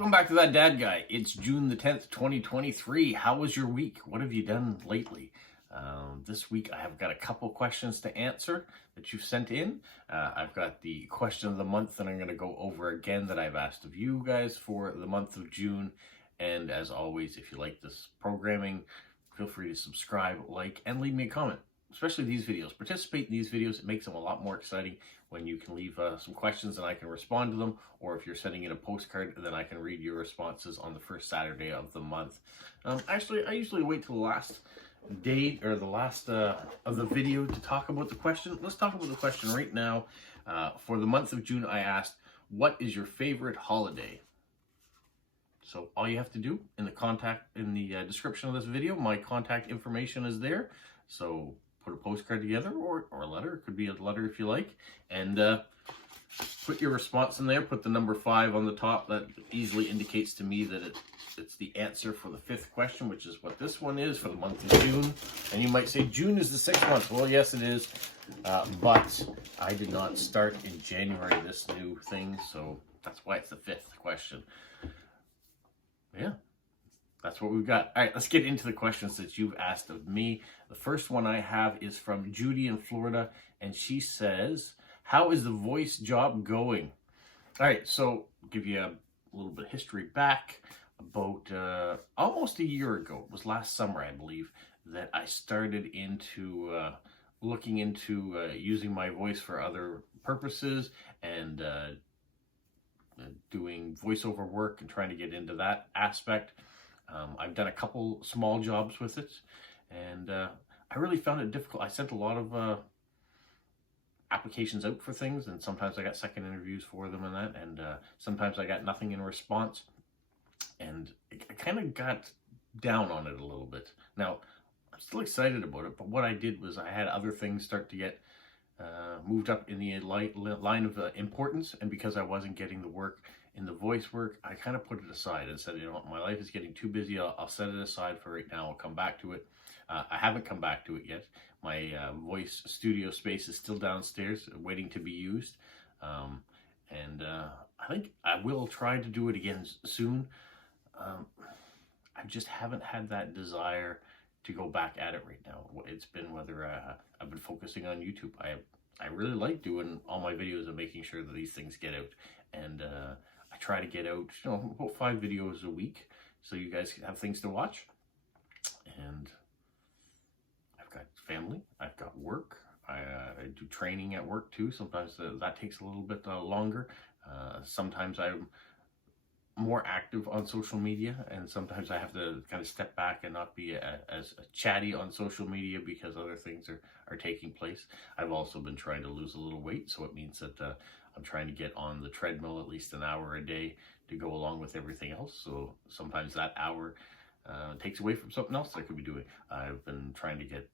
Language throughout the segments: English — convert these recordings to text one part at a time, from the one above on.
Welcome back to That Dad Guy. It's June the 10th, 2023. How was your week? What have you done lately? This week I have got a couple questions to answer that you've sent in. I've got the question of the month that I'm going to go over again that I've asked of you guys for the month of June. And as always, if you like this programming, feel free to subscribe, like, and leave me a comment. Especially these videos. Participate in these videos. It makes them a lot more exciting when you can leave some questions and I can respond to them. Or if you're sending in a postcard, then I can read your responses on the first Saturday of the month. Actually, I usually wait till the last day or the last of the video to talk about the question. Let's talk about the question right now. For the month of June, I asked, what is your favorite holiday? So all you have to do in the description of this video, my contact information is there. So put a postcard together or a letter. It could be a letter if you like. And put your response in there. Put the number 5 on the top. That easily indicates to me that it's the answer for the 5th question, which is what this one is for the month of June. And you might say, June is the 6th month. Well, yes, it is. But I did not start in January this new thing. So that's why it's the 5th question. Yeah. That's what we've got. All right, let's get into the questions that you've asked of me. The first one I have is from Judy in Florida, and she says, how is the voice job going? All right, so I'll give you a little bit of history back. About almost a year ago, it was last summer, I believe, that I started into looking into using my voice for other purposes and doing voiceover work and trying to get into that aspect. I've done a couple small jobs with it, and I really found it difficult. I sent a lot of applications out for things, and sometimes I got second interviews for them and that, and sometimes I got nothing in response, and I kind of got down on it a little bit. Now, I'm still excited about it, but what I did was I had other things start to get moved up in the line of importance, and because I wasn't getting the work in the voice work, I kind of put it aside and said, you know what, my life is getting too busy. I'll set it aside for right now. I'll come back to it. I haven't come back to it yet. My voice studio space is still downstairs waiting to be used. And I think I will try to do it again soon. I just haven't had that desire to go back at it right now. It's been whether I've been focusing on YouTube. I really like doing all my videos and making sure that these things get out. And I try to get out, about 5 videos a week, so you guys have things to watch. And I've got family, I've got work, I do training at work too. Sometimes that takes a little bit longer. Sometimes I'm more active on social media, and sometimes I have to kind of step back and not be as chatty on social media because other things are taking place. I've also been trying to lose a little weight, so it means that I'm trying to get on the treadmill at least an hour a day to go along with everything else. So sometimes that hour takes away from something else I could be doing. I've been trying to get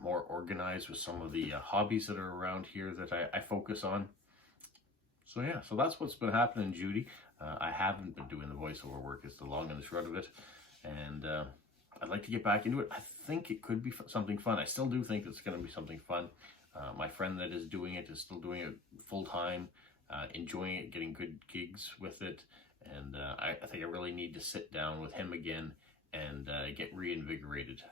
more organized with some of the hobbies that are around here that I focus on. So yeah, so that's what's been happening, Judy. I haven't been doing the voiceover work. It's the long and the short of it. And I'd like to get back into it. I think it could be something fun. I still do think it's going to be something fun. My friend that is doing it is still doing it full-time, enjoying it, getting good gigs with it. And I think I really need to sit down with him again and get reinvigorated.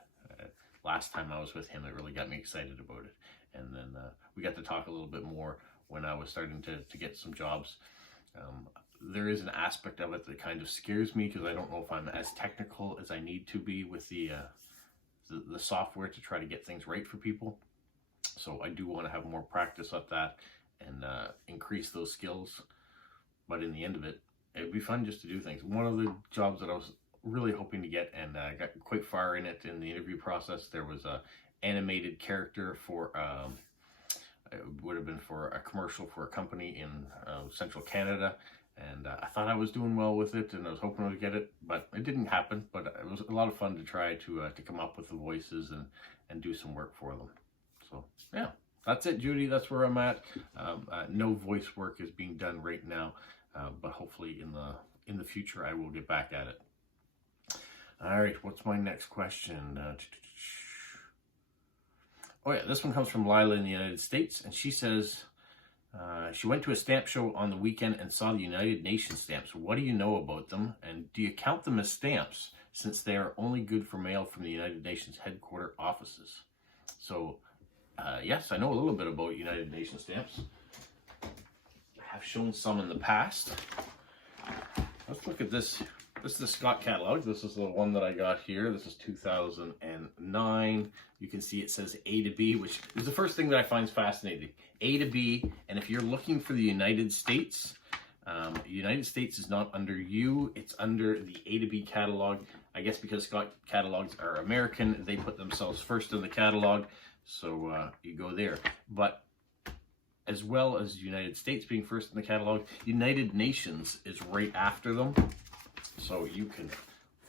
Last time I was with him, it really got me excited about it. And then we got to talk a little bit more when I was starting to get some jobs. There is an aspect of it that kind of scares me because I don't know if I'm as technical as I need to be with the software to try to get things right for people. So I do want to have more practice at that and increase those skills. But in the end of it, it'd be fun just to do things. One of the jobs that I was really hoping to get, and I got quite far in it in the interview process, there was a animated character for it would have been for a commercial for a company in central Canada, and I thought I was doing well with it, and I was hoping I would get it, but it didn't happen. But it was a lot of fun to try to come up with the voices and do some work for them. So yeah, that's it, Judy. That's where I'm at. No voice work is being done right now, but hopefully in the future I will get back at it. All right, what's my next question? Oh yeah, this one comes from Lila in the United States, and she says, She went to a stamp show on the weekend and saw the United Nations stamps. What do you know about them? And do you count them as stamps since they are only good for mail from the United Nations headquarter offices? So, yes, I know a little bit about United Nations stamps. I have shown some in the past. Let's look at this. This is the Scott catalog. This is the one that I got here. This is 2009. You can see it says A to B, which is the first thing that I find fascinating. A to B, and if you're looking for the United States, United States is not under U, it's under the A to B catalog. I guess because Scott catalogs are American, they put themselves first in the catalog, so you go there. But as well as United States being first in the catalog, United Nations is right after them. So you can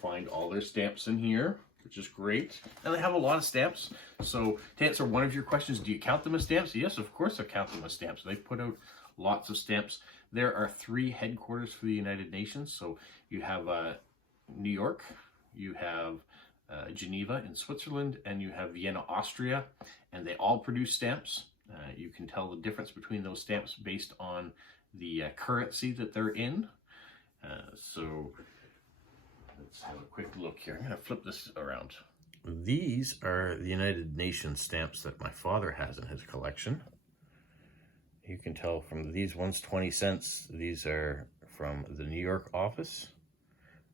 find all their stamps in here, which is great. And they have a lot of stamps. So to answer one of your questions, do you count them as stamps? Yes, of course I count them as stamps. They put out lots of stamps. There are 3 headquarters for the United Nations. So you have New York, you have Geneva in Switzerland, and you have Vienna, Austria. And they all produce stamps. You can tell the difference between those stamps based on the currency that they're in. So let's have a quick look here. I'm going to flip this around. These are the United Nations stamps that my father has in his collection. You can tell from these ones, 20 cents. These are from the New York office.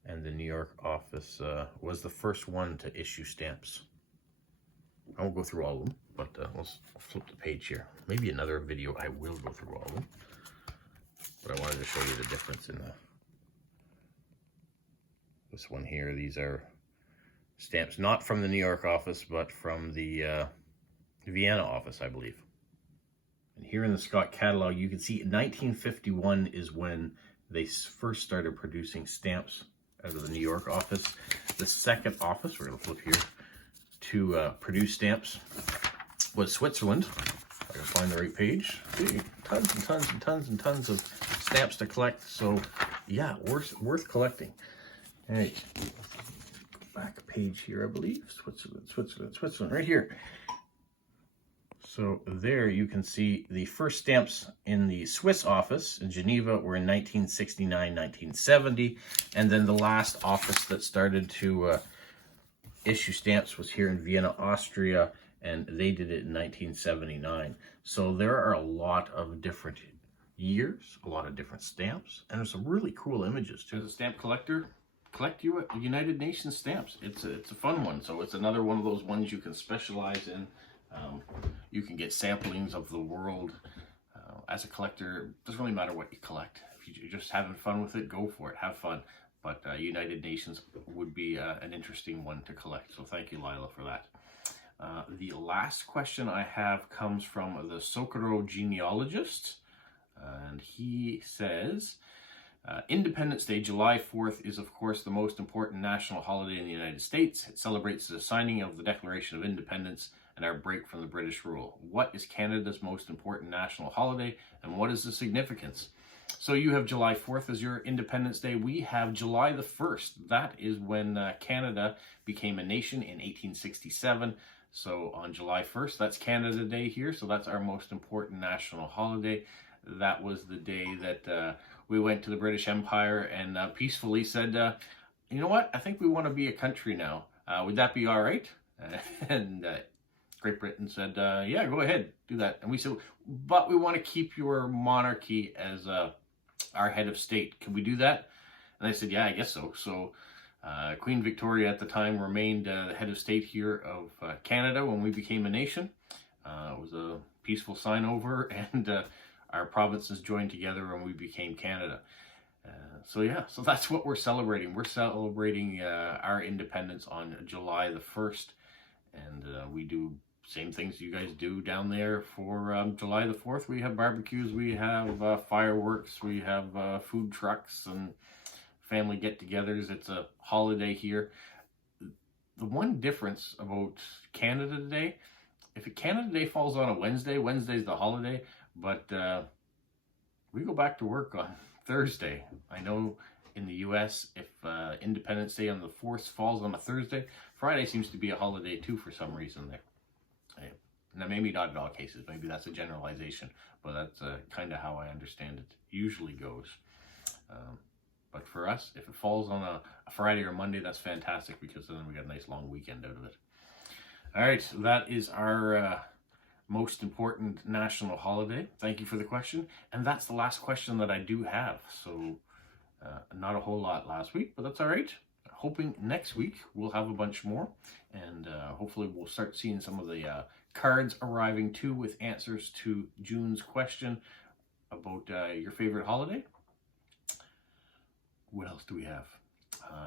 And the New York office was the first one to issue stamps. I won't go through all of them, but let's flip the page here. Maybe another video I will go through all of them. But I wanted to show you the difference in this one here. These are stamps not from the New York office, but from the Vienna office, I believe. And here in the Scott catalog, you can see 1951 is when they first started producing stamps out of the New York office. The second office, we're going to flip here, to produce stamps was Switzerland. If I can find the right page. See, tons and tons and tons and tons of stamps to collect. So yeah, worth collecting. All right, back page here, I believe. Switzerland, right here. So there you can see the first stamps in the Swiss office in Geneva were in 1969, 1970. And then the last office that started to issue stamps was here in Vienna, Austria, and they did it in 1979. So there are a lot of different years, a lot of different stamps, and there's some really cool images too. As a stamp collector, collect you United Nations stamps. It's a fun one. So it's another one of those ones you can specialize in. You can get samplings of the world. As a collector, it doesn't really matter what you collect. If you're just having fun with it, go for it. Have fun. But United Nations would be an interesting one to collect. So thank you, Lila, for that. The last question I have comes from the Socorro genealogist. And he says, Independence Day, July 4th, is of course the most important national holiday in the United States. It celebrates the signing of the Declaration of Independence and our break from the British rule. What is Canada's most important national holiday, and what is the significance? So you have July 4th as your Independence Day. We have July the 1st. That is when Canada became a nation in 1867. So on July 1st, that's Canada Day here. So that's our most important national holiday. That was the day that we went to the British Empire and peacefully said, you know what? I think we want to be a country now. Would that be all right? And Great Britain said, yeah, go ahead, do that. And we said, but we want to keep your monarchy as our head of state. Can we do that? And they said, yeah, I guess so. So Queen Victoria at the time remained the head of state here of Canada when we became a nation. It was a peaceful sign over, and our provinces joined together and we became Canada. So yeah, so that's what we're celebrating. We're celebrating our independence on July the 1st. And we do same things you guys do down there for July the 4th. We have barbecues, we have fireworks, we have food trucks and family get-togethers. It's a holiday here. The one difference about Canada Day, if Canada Day falls on a Wednesday, Wednesday's the holiday, but we go back to work on Thursday. I know in the US, if Independence Day on the 4th falls on a Thursday, Friday seems to be a holiday too for some reason there. Now, maybe not in all cases. Maybe that's a generalization, but that's kind of how I understand it usually goes. But for us, if it falls on a Friday or Monday, that's fantastic, because then we got a nice long weekend out of it. All right, that is our most important national holiday. Thank you for the question. And that's the last question that I do have. So not a whole lot last week, but that's all right. Hoping next week we'll have a bunch more. And hopefully we'll start seeing some of the cards arriving too, with answers to June's question about your favorite holiday. What else do we have?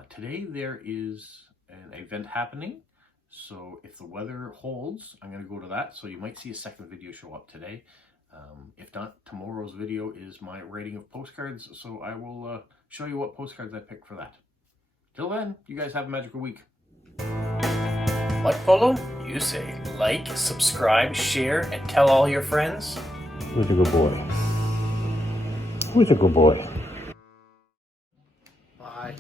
Today there is an event happening. So if the weather holds, I'm going to go to that. So you might see a second video show up today. If not, tomorrow's video is my rating of postcards. So I will show you what postcards I picked for that. Till then, you guys have a magical week. What, Polo? You say like, subscribe, share, and tell all your friends? Who's a good boy? Who's a good boy? Bye.